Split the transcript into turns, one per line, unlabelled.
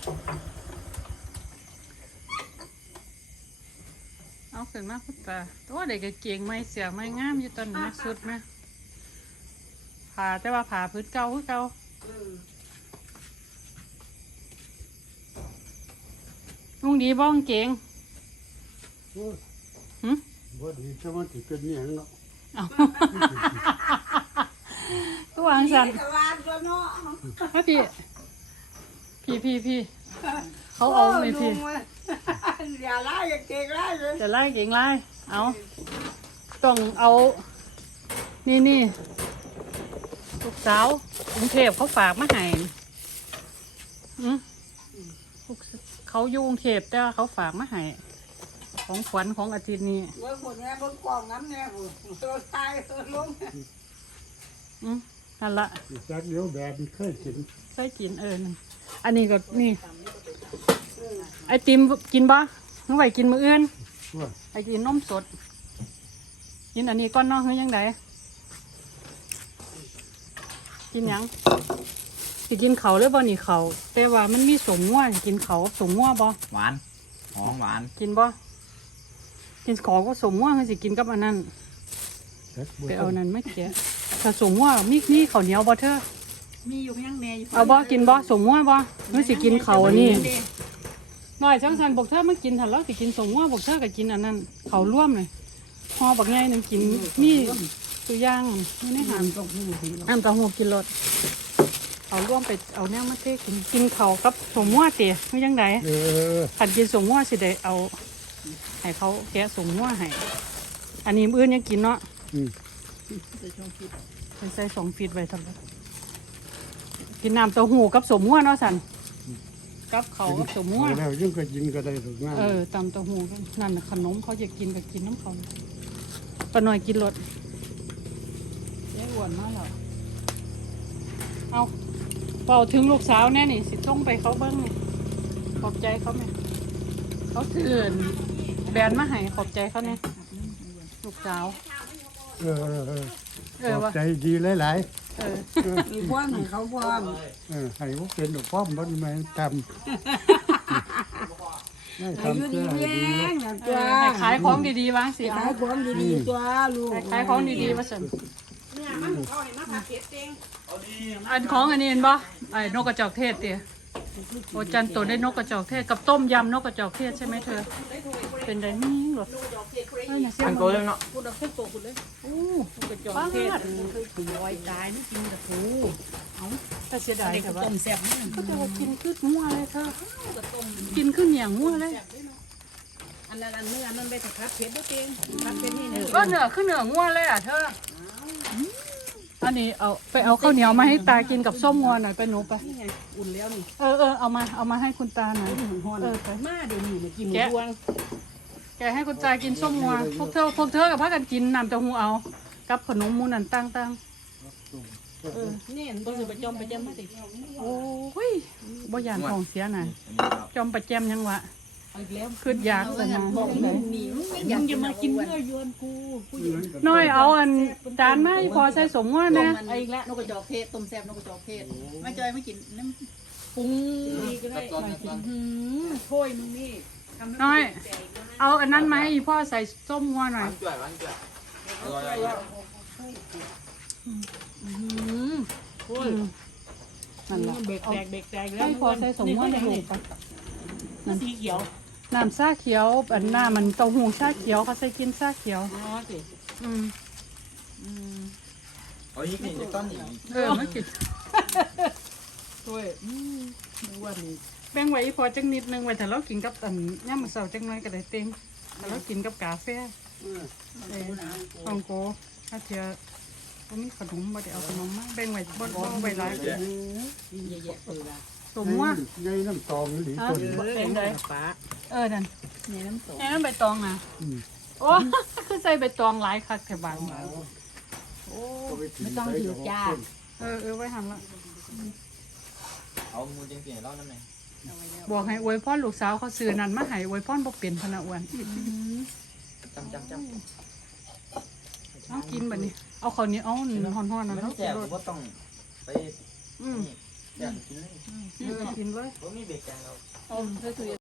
เอาขึ้นมาคุณตาตัวเด็กเก่งไหมเสียไหมงามอยู่ตอนนี้สุดไหมผ่าแต่ว่าผ่าพื้นเก่าคือเก่าลุงดีบ้องเก่ง
บ่ดีจะมันสิเป็นอย่างเนาะ
ตัวอังสันพี่เขาเอาเลยพี่
อย่าไล่อย่าเก่งไล่เลย
จะไล่เก่งไล่เอาต้องเอานี่ลูกสาวกรุงเทพเขาฝากมาให้เขาอยู่กรุงเทพแต่ว่าเขาฝากมาให้ของขวัญของอาทิตย์นี้
เบิ่งคนนี้เบิ่งกล่องน้ำเนี่ยตัวตายตัวล้ม
นั่นละ
จากเดี๋ยวแบบเคยกิน
อันนี้ก็นี่ไอติมกินบ่น้องไหวกินมื้ออื่นไอกินนมสดกินอันนี้ก้อนเนาะเฮ้ยยังไงกินยังสิกินเขาหรือบ่นี่เขาแต่ว่ามันมีสมงัวกินเขาสมงัวบ่
หวานหอมหวาน
กินบ่กินของก็สมงัวคือสิกินกับอันนั้นไปเอานั้นไม่แกะถ้าสมงัวมีข้าวเหนียวบ่เธอ
มีอยู่ยังแน่อยู่
เอาบ่กินบ่สมงัวบ่คือสิกินเขาอันนี้หน่อยจังสันบอกเธอมากินถัดแล้วสิกินสมงัวบอกเธอก็กินอันนั้นเขาร่วมเลยห่อบักไงนึงกินมีตัวย่างไม่ได้หามตะหูกินรสเอาร่วมไปเอาแนวมาเทกินเขากับสมงัวเตี๋ยไม่ยังไงขันกินสมงัวสิได้เอาให้เขาแกะสมงัวให้อันนี้มื้อยังกินเนาะใส่2 ฟีตไว้ทำไมกินน้ำเต้าหู้กับสมงัวเนาะสันกับเขากับสมงัว
แล้วยังก็กินก็ได้ถูกไหม
ตำเต้าหู้กันนั่นขนมเขาอยากกินก็กินน้ำเขาปะหน่อยกินรสแย่อ้วนมากแล้วเอาเป่าถึงลูกสาวแน่นี่สิต้องไปเขาเบิ้งนี่ขอบใจเขาไหมเขาถือแบนมาให้ขอบใจเขาเนี่ยลูกสาว
ขอบใจดีหลาย
มีพวกหนึ่งเขาพวก
ให้พวกเป็นดอกป้อมบ่มาทำ
ให้ยืดดีแรงตัว
ขายของดีๆวางสิ
ขายของดีๆตัวลูก
ขายของดีๆว่าสันอันของอันนี้เห็นบ่ไอ้นกกระจอกเทศเตี๋ยโอจันตัวได้นกกระจอกเทศกับต้มยำนกกระจอกเทศใช่ไหมเธอเป็นไดนี่หรอ
อันโตเลยเนาะ
พูดเอาแค่โตคุณเลยโอ้กระจอกเทศเคยถึงลอยตายนี่กินแต่ปูเอาแต่เสียดายแต่ว่าต้มแซ่บก็จะกินขึ้นงัวเลยเธอกินขึ้นเหนียงงัวเลย
อันนั้นเนื้อมันไปถักคัดเพชรด้วยเองคัดเพชรนี่เนี่ย
ก็เนื้อขึ้นเนื้องัวเลยอ่ะเธออันนี้เอาไปเอาข้าวเหนียวมาให้ตากินกับส้มงัวหน่อยไปหนูไป
อุ่นแล้วนี่
เอามาให้คุณตาหน่อย
ไปมาเดี๋ยวนี้มากินหมูดวง
แกให้คุณตากินส้มงัวพวกเธอกับพากันกินน้ำเต้าหู้เอากับขนมมูนันตั้ง
นี่ต้องไปจอมไปแจมมาติ
โอ้ยบ่ยานของเสียน่ะจอมไปแจมยังวะคือยากแต่ยัง
บอกหนียังจะมากินเนื้อยวนกู
น้อยเอาอันจานมาพอใส่สมงัวนะ
อีกแล้วนกกระจอกเทศต้มแซ่บนกกระจอกเทศไม่จอยไม่กินน้ำปรุงดีก็ได้โถ่มึงนี่
น้อยเอาอันนั้นมาให้พ่อใส่ส้มงัวหน่อยนั่นแหละ
เบรกแตก
แล้วให้พอใส่สมงัวในลูก
น้ำสีเขียว
น้ำซาเขียวอันน้ำมันเต้าหู้ซาเขียวเขาใส่กินซาเขียว
สิ
เอาอีกนี่จะต้นอีก
ไม่กินด้วยวันนี้แบ่งไว้พอจังนิดนึงไว้แต่เรากินกับอันย่ามมื้อเช้าจังน้อยก็ได้เต็มแต่เรากินกับกาแฟของโกถ้าเทียก็มีขนมบ่ได้เอาขนมมาแบ่งไว้บ่ไว้หลายสมว่า
ไงน้ำตองหรือ
เป็นไงนั่น
นี่น้ำตอง
นี่น้ำใบตองนะโอ้คือใส่ใบตองหลายคักแถวบ้าน
โอ้ไม่ต้องหิวจ้า
ไว้ทำละ
เอามูจังเปลี่ยนรอบนั้นไหม
บอกให้อวยพ่อลูกสาวเขาซื้อนั่นมาให้อวยพ่อบ่เปลี่ยนพนะอ้วน
จำ
เอากินแบบนี้เอาข้าวเหนียวเอาห่อนๆนะ
ไม่ต้องแจกว่าต้องไปแจกกินเลย
กินเลย
ผมมีเบรกจังเรา
เอาเธอถือ